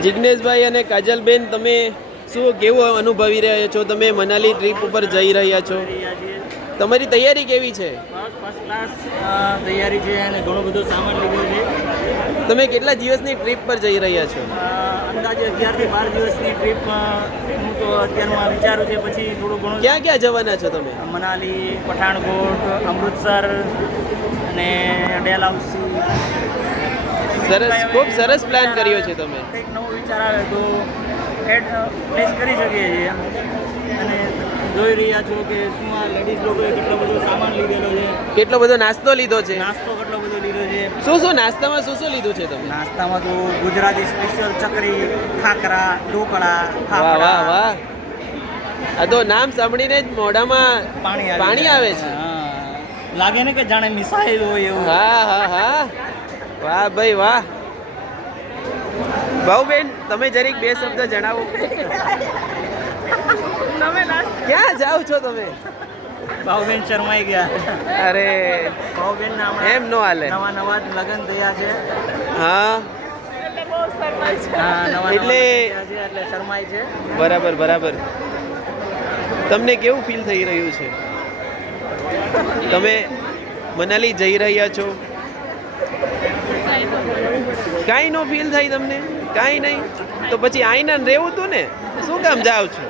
જિગ્નેશભાઈ અને કાજલબેન, તમે શું કેવું અનુભવી રહ્યા છો? તમે મનાલી ટ્રીપ ઉપર જઈ રહ્યા છો, તમારી તૈયારી કેવી છે? ફર્સ્ટ ક્લાસ તૈયારી છે અને ઘણો બધો સામાન લીધો છે. તમે કેટલા દિવસની ટ્રીપ પર જઈ રહ્યા છો? અંદાજે 11 થી 12 દિવસની ટ્રીપ હું તો અત્યારમાં વિચારું છે. પછી થોડું ઘણું ક્યાં ક્યાં જવાના છો તમે? મનાલી, પઠાણકોટ, અમૃતસર અને ડેલહાઉસી. સરસ, ખૂબ સરસ પ્લાન કર્યો છે તમે. કંઈક નવો વિચાર આવે તો એડ પ્લેસ કરી શકીએ છીએ. અને જોઈ રહ્યા છો કે શું આ લેડીઝ લોકોએ કેટલો બધો સામાન લીધેલો છે. કેટલો બધો નાસ્તો લીધો છે? નાસ્તો કેટલો બધો લીધો છે. શું નાસ્તામાં શું લીધું છે તમે? નાસ્તામાં તો ગુજરાતી સ્પેશિયલ ચકરી, ખાખરા, ઢોકળા, વાહ વાહ વાહ! આ તો નામ સાંભળીને જ મોઢામાં પાણી આવે છે. લાગે ને કે જાણે મિસાઇલ હોય એવું. હા હા હા, વાહ ભાઈ વાહ! ભાઉબેન, તમે જરીક બે શબ્દ જણાવો. ક્યાં જાઓ છો તમે? ભાવબેન શરમાઈ ગયા. અરે ભાવબેન એમ નો હાલે. નવા લગ્ન થયા છે. હા, એટલે શરમાય છે. બરાબર બરાબર. તમને કેવું ફીલ થઈ રહ્યું છે? તમે મનાલી જઈ રહ્યા છો, કાંઈ નો ફીલ થાય તમને? કાંઈ નહીં તો પછી આઈને રહેવું હતું ને, શું કામ જાઓ છો?